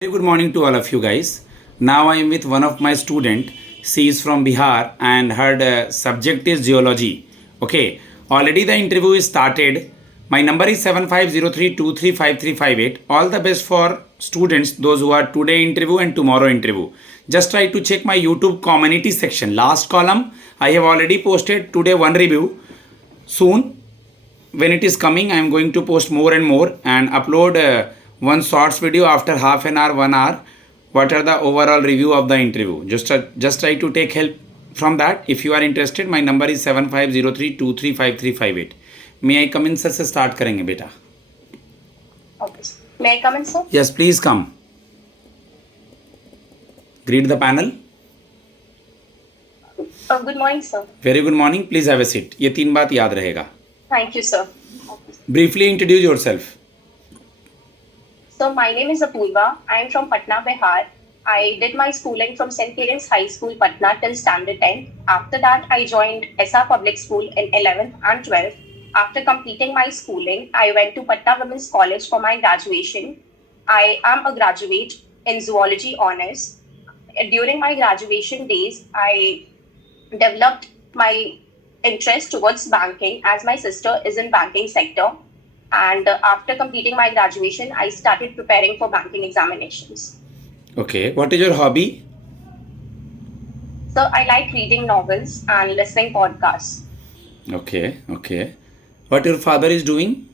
Very good morning to all of you guys. Now I am with one of my student. She is from Bihar and her subject is geology. Okay, already the interview is started. My number is 7503235358. All the best for students, those who are today interview and tomorrow interview. Just try to check my YouTube community section. Last column, I have already posted today one review. Soon when it is coming, I am going to post more and more and upload one shorts video after half an hour, 1 hour. What are the overall review of the interview? Just try to take help from that. If you are interested, my number is 7503235358. May I come in, sir? से start करेंगे बेटा. Okay. May I come in, sir? Yes, please come. Greet the panel. Good morning, sir. Very good morning. Please have a seat. ये 3 बात याद रहेगा. Thank you, sir. Briefly introduce yourself. So, my name is Apurva. I am from Patna, Bihar. I did my schooling from St. Karen's High School, Patna till standard 10. After that, I joined SR Public School in 11th and 12th. After completing my schooling, I went to Patna Women's College for my graduation. I am a graduate in zoology honors. During my graduation days, I developed my interest towards banking as my sister is in banking sector. And after completing my graduation, I started preparing for banking examinations. Okay. What is your hobby? So I like reading novels and listening podcasts. Okay. What your father is doing?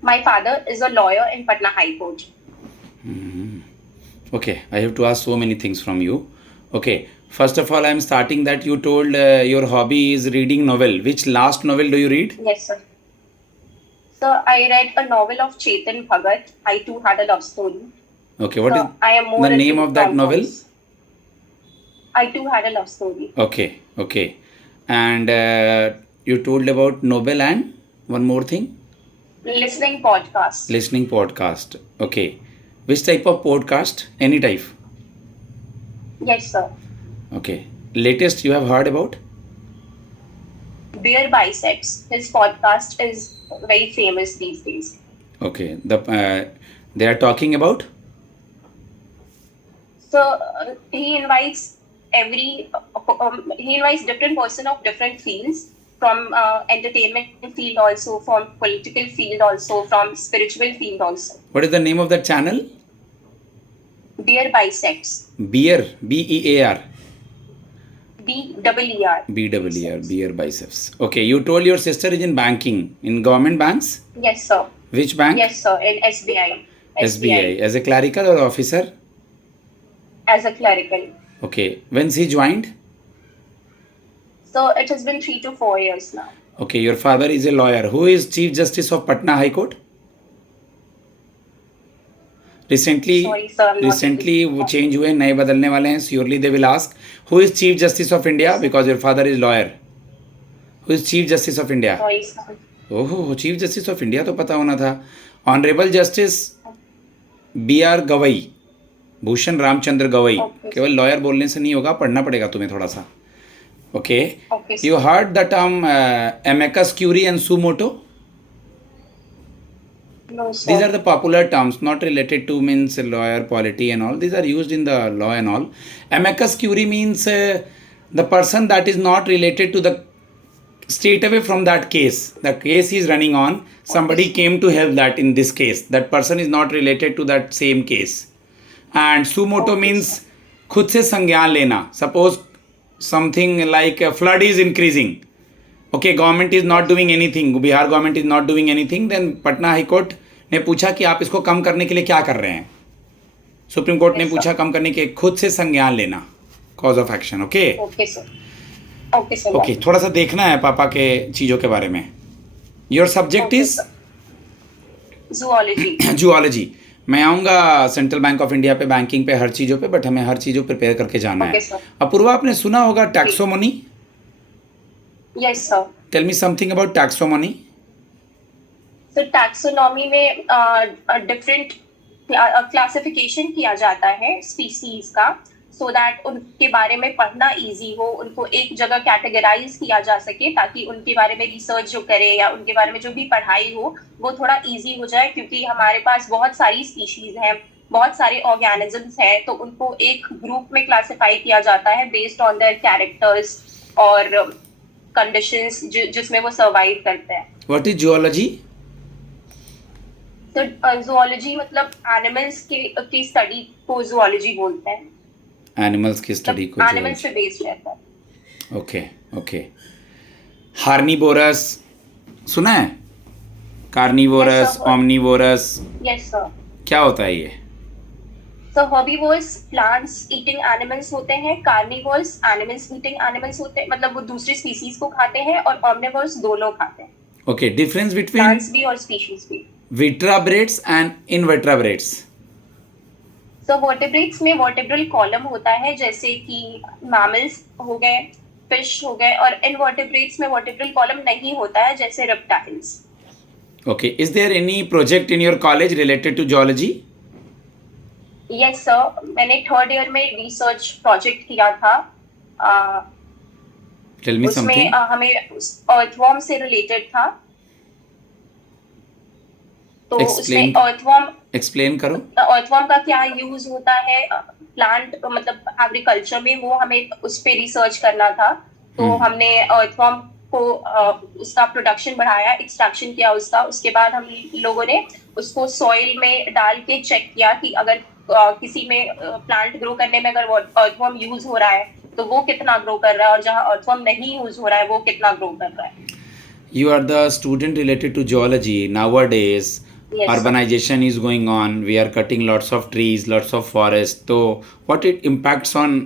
My father is a lawyer in Patna High Court. Okay, I have to ask so many things from you. Okay, first of all, I am starting that you told your hobby is reading novel. Which last novel do you read? Yes, sir. So I read a novel of Chetan Bhagat. I too had a love story. Okay, what So is I am more the name into of that novel? rom-coms. I too had a love story. Okay. And you told about novel and one more thing? Listening podcasts. Listening podcast. Okay. Which type of podcast? Any type? Yes, sir. Okay. Latest you have heard about? Beer Biceps. His podcast is very famous these days. Okay. They are talking about? So he invites different person of different fields, from entertainment field also, from political field also, from spiritual field also. What is the name of that channel? Beer Biceps. Beer. B-E-A-R. B-E-E-R. B-E-E-R. Beer biceps. Okay. You told your sister is in banking. In government banks? Yes, sir. Which bank? Yes, sir. In SBI. SBI. As a clerical or officer? As a clerical. Okay. When she joined? So it has been 3 to 4 years now. Okay. Your father is a lawyer. Who is Chief Justice of Patna High Court? Recently Sorry, sir, I'm not वो change हुए, नए बदलने वाले हैं. Surely they will ask, who is Chief Justice of India? Because your father is lawyer. Who is Chief Justice of India? Sorry, sir. ओहो, Chief Justice of India तो पता होना था. Honorable Justice B.R. Gavai, Bhushan Ramchandra Gavai. Okay. केवल lawyer बोलने से नहीं होगा, पढ़ना पड़ेगा तुम्हें थोड़ा सा. Okay. Okay, sir. You heard the term amicus curiae and suo motu? No, sir. These are the popular terms, not related to means lawyer, polity and all. These are used in the law and all. Amicus curiae means the person that is not related to the straight away from that case. The case is running on. Somebody came to help that in this case. That person is not related to that same case. And suo motu means खुद से संज्ञान लेना. Suppose something like a flood is increasing. Okay, government is not doing anything. Bihar government is not doing anything. Then Patna High Court ने पूछा कि आप इसको कम करने के लिए क्या कर रहे हैं. सुप्रीम कोर्ट ने पूछा कम करने के, खुद से संज्ञान लेना. Cause of action. Okay. Okay, sir. Okay, sir. Okay. थोड़ा सा देखना है पापा के चीज़ों के बारे में. Your subject Okay, is sir. Zoology. zoology. मैं आऊँगा सेंट्रल बैंक ऑफ इंडिया पे, बैंकिंग पे, हर चीज़ों पे, बट हमें हर चीज़ों प्रिपेयर करके जाना है. Okay, sir. अपूर्वा, आपने सुना होगा taxonomy? Yes, sir. Tell me something about taxonomy. तो टैक्सोनॉमी में डिफरेंट क्लासिफिकेशन किया जाता है स्पीसीज का, सो दैट उनके बारे में पढ़ना इजी हो, उनको एक जगह कैटेगराइज किया जा सके, ताकि उनके बारे में रिसर्च जो करे या उनके बारे में जो भी पढ़ाई हो वो थोड़ा इजी हो जाए, क्योंकि हमारे पास बहुत सारी स्पीशीज हैं बहुत सारे ऑर्गेनिजम्स हैं, तो उनको एक ग्रुप में क्लासिफाई किया जाता है बेस्ड ऑन देयर कैरेक्टर्स और कंडीशंस जिसमें वो सर्वाइव करते हैं। What is geology? तो जूलॉजी मतलब एनिमल्स की स्टडी को जूलॉजी बोलते हैं, एनिमल्स की स्टडी मतलब को एनिमल्स पे जियोलॉजी। बेस्ड रहता है। Okay okay. हार्निवोरस सुना है? Yes carnivorous, sir. Omnivorous, yes sir. क्या होता है ये? सो हर्बीवोर्स प्लांट्स ईटिंग एनिमल्स होते हैं, कार्निवोर्स एनिमल्स ईटिंग एनिमल्स होते हैं, मतलब वो दूसरी स्पीसीज को खाते हैं, और ऑमनिवोर्स दोनों खाते हैं, ओके, डिफरेंस बिटवीन प्लांट्स भी और स्पीशीज भी। विट्राब्रेट्स एंड इनवर्ट्राब्रेट्स। सो वर्टेब्रेट्स में वर्टेब्रल कॉलम होता है, जैसे कि मैमल्स हो गए, फिश हो गए, और इनवर्टेब्रेट्स में वर्टेब्रल कॉलम नहीं होता है, जैसे reptiles. Okay, is there any project in your college related to geology? Yes sir, मैंने थर्ड ईयर में रिसर्च प्रोजेक्ट किया था। टेल मी उसमें समथिंग। हमें अर्थवॉर्म से रिलेटेड था, तो उसमें एक्सप्लेन, अर्थवॉर्म एक्सप्लेन करो। अर्थवॉर्म का क्या यूज होता है प्लांट मतलब एग्रीकल्चर में, वो हमें उस पे रिसर्च करना था। तो हमने अर्थवॉर्म को उसका प्रोडक्शन बढ़ाया, एक्सट्रैक्शन किया उसका, उसके बाद हम लोगों ने उसको सॉइल में डाल के चेक किया कि अगर किसी में प्लांट ग्रो करने में अगर अर्थवॉर्म यूज हो रहा है तो वो कितना ग्रो कर रहा है, और जहाँ अर्थवॉर्म नहीं यूज हो रहा है वो कितना ग्रो कर रहा है। You are the student related to geology. Nowadays, yes sir. urbanization is going on. We are cutting lots of trees, lots of forests. So, what it impacts on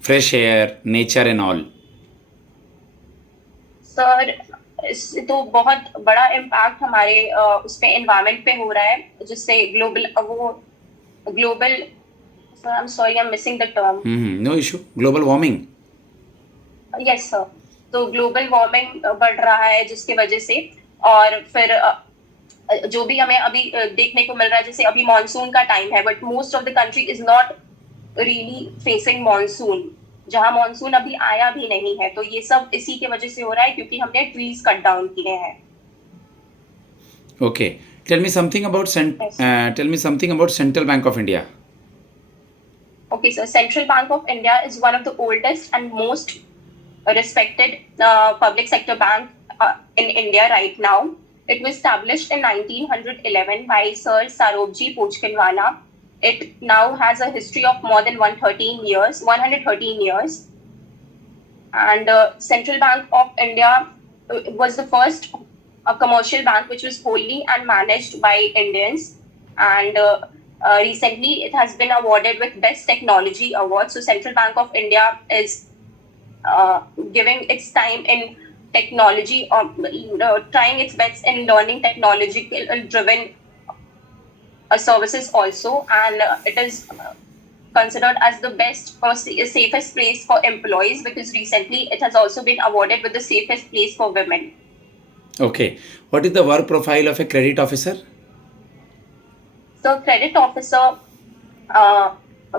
fresh air, nature, and all? Sir इससे तो बहुत बड़ा impact हमारे उस पे environment पे हो रहा है, जिससे global I am sorry, I am missing the term. No issue. Global warming. Yes sir. तो ग्लोबल वार्मिंग बढ़ रहा है जिसकी वजह से, और फिर जो भी हमें अभी देखने को मिल रहा है, जैसे अभी मानसून का टाइम है, but most of the country is not really facing monsoon, जहां मानसून अभी आया भी नहीं है। तो ये सब इसी की वजह से हो रहा है, क्योंकि हमने ट्रीज कट डाउन किए हैं। Okay. Tell me something about Yes. tell me something about Central Bank of India. Okay, so Central Bank of India is one of the oldest and most respected public sector bank in India right now. It was established in 1911 by Sir Sarobji Pochkinwala. It now has a history of more than 113 years. And Central Bank of India was the first commercial bank which was wholly and managed by Indians. And recently it has been awarded with Best Technology Award. So Central Bank of India is giving its time in technology, or trying its best in learning technological driven services also, and it is considered as the best or safest place for employees, because recently it has also been awarded with the safest place for women. Okay. What is the work profile of a credit officer? So credit officer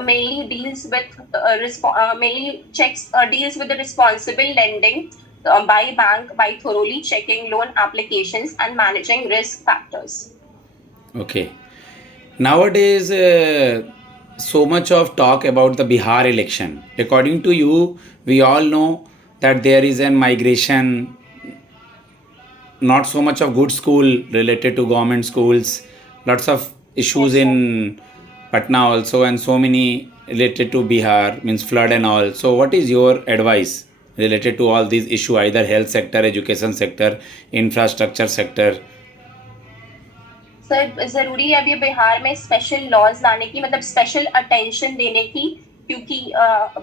mainly deals with deals with the responsible lending by bank, by thoroughly checking loan applications and managing risk factors. Okay. Nowadays, so much of talk about the Bihar election. According to you, we all know that there is a migration, not so much of good school related to government schools, lots of issues Yes, sir. in Patna also, and so many related to Bihar, means flood and all. So, what is your advice related to all these issues, either health sector, education sector, infrastructure sector? Sir जरूरी है अभी बिहार में special laws लाने की, मतलब special attention देने की, क्योंकि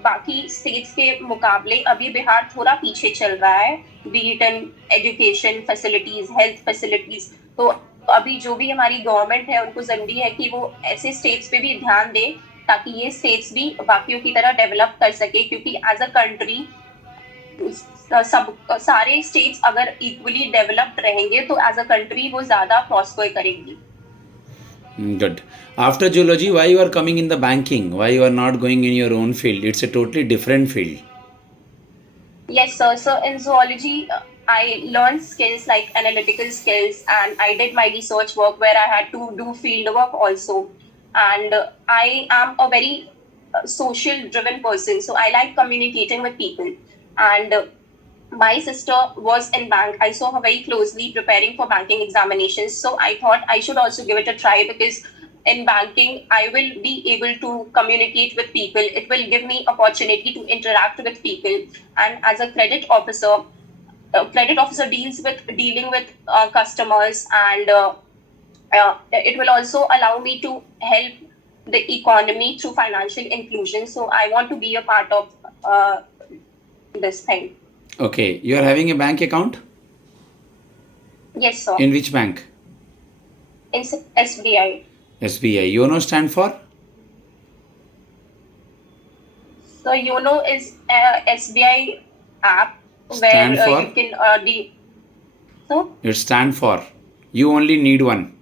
बाकी स्टेट्स के मुकाबले अभी बिहार थोड़ा पीछे चल रहा है, beat in education facilities, health facilities. तो अभी जो भी हमारी गवर्नमेंट है उनको जरूरी है कि वो ऐसे स्टेट्स पे भी ध्यान दे, ताकि ये स्टेट्स भी बाकियों की तरह डेवलप कर सके, क्योंकि एज अ कंट्री सब सारे स्टेट्स अगर इक्वली डेवलप्ड रहेंगे तो एज अ कंट्री वो ज्यादा प्रॉस्पर करेंगी। Good. After geology, why you are coming in the banking? Why you are not going in your own field? It's a totally different field. Yes, sir. So in zoology, I learned skills like analytical skills, and I did my research work where I had to do field work also. And I am a very social driven person, so I like communicating with people. And my sister was in bank. I saw her very closely preparing for banking examinations. So I thought I should also give it a try because in banking, I will be able to communicate with people. It will give me opportunity to interact with people. And as a credit officer dealing with customers, and it will also allow me to help the economy through financial inclusion. So I want to be a part of this thing. Okay, you are having a bank account? Yes, sir. In which bank? In SBI. SBI. YONO stand for? So YONO is SBI app Stand where for? you can so It stand for. You only need one.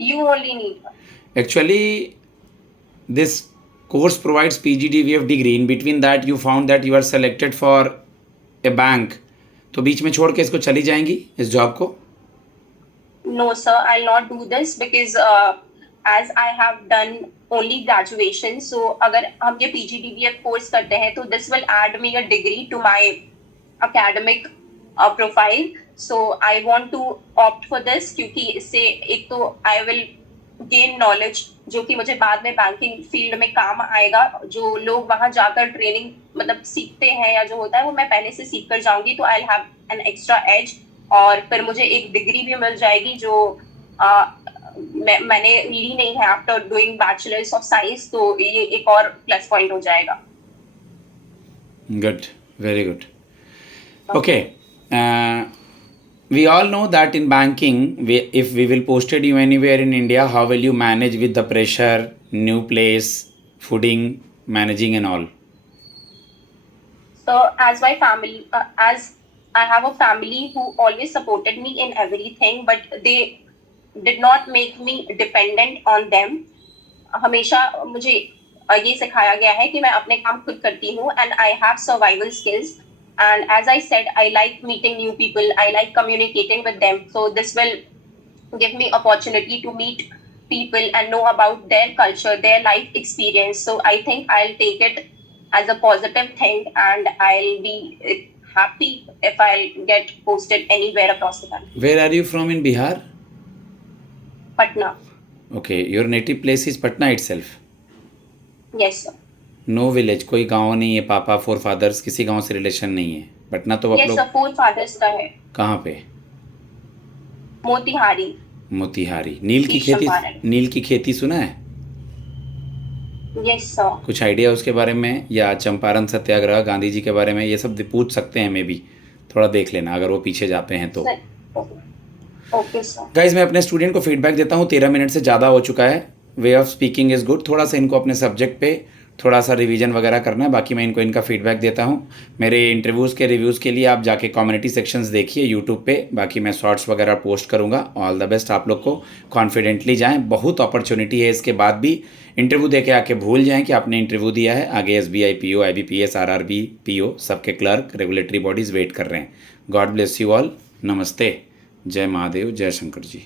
you only need one. Actually, this course provides PGDVF degree. In between that, you found that you are selected for a bank. तो बीच में छोड़ के इसको चली जाएंगी इस job को? No, sir, I'll not do this because as I have done only graduation, so अगर हम ये PGDBF course करते हैं तो this will add me a degree to my academic profile. So I want to opt for this क्योंकि इससे एक तो I will gain knowledge जो कि मुझे बाद में बैंकिंग फील्ड में काम आएगा. जो लोग वहां जाकर ट्रेनिंग मतलब सीखते हैं या जो होता है वो मैं पहले से सीख कर जाऊंगी तो I have an extra edge. और फिर मुझे एक डिग्री भी मिल जाएगी जो मैंने ली नहीं है after doing bachelors of science. तो ये एक और प्लस पॉइंट हो जाएगा. Good, very good. Okay. We all know that in banking, if we will posted you anywhere in India, how will you manage with the pressure, new place, fooding, managing and all? So as my family, as I have a family who always supported me in everything, but they did not make me dependent on them. हमेशा मुझे ये सिखाया गया है कि मैं अपने काम खुद करती हूँ and I have survival skills. And as I said, I like meeting new people. I like communicating with them. So this will give me opportunity to meet people and know about their culture, their life experience. So I think I'll take it as a positive thing, and I'll be happy if I'll get posted anywhere across the country. Where are you from in Bihar? Patna. Okay, your native place is Patna itself. Yes, sir. No village, कोई गांव नहीं है, पापा four fathers किसी गांव से relation नहीं है? पटना तो आप Yes, लोग sir. Four fathers का है. कहाँ पे? मोतिहारी. मोतिहारी. नील की East खेती, Champaran. नील की खेती सुना है? Yes, sir. कुछ आइडिया उसके बारे में? या चंपारण सत्याग्रह, गांधी जी के बारे में, ये सब पूछ सकते हैं. मे बी थोड़ा देख लेना अगर वो पीछे जाते हैं तो. Okay sir. गाइज, मैं अपने स्टूडेंट को फीडबैक देता हूँ. 13 मिनट से ज़्यादा हो चुका है. Way of speaking is good. थोड़ा सा इनको अपने सब्जेक्ट पे थोड़ा सा रिवीजन वगैरह करना है. बाकी मैं इनको इनका फीडबैक देता हूँ. मेरे इंटरव्यूज़ के रिव्यूज़ के लिए आप जाके कम्युनिटी सेक्शंस देखिए यूट्यूब पे. बाकी मैं शॉर्ट्स वगैरह पोस्ट करूँगा. ऑल द बेस्ट आप लोग को. कॉन्फिडेंटली जाएँ. बहुत अपॉर्चुनिटी है. इसके बाद भी इंटरव्यू दे के आके भूल जाएँ कि आपने इंटरव्यू दिया है. आगे SBI PO, IBPS, RRB PO सबके क्लर्क, रेगुलेटरी बॉडीज़ वेट कर रहे हैं. God bless you all. नमस्ते. जय महादेव. जय शंकर जी.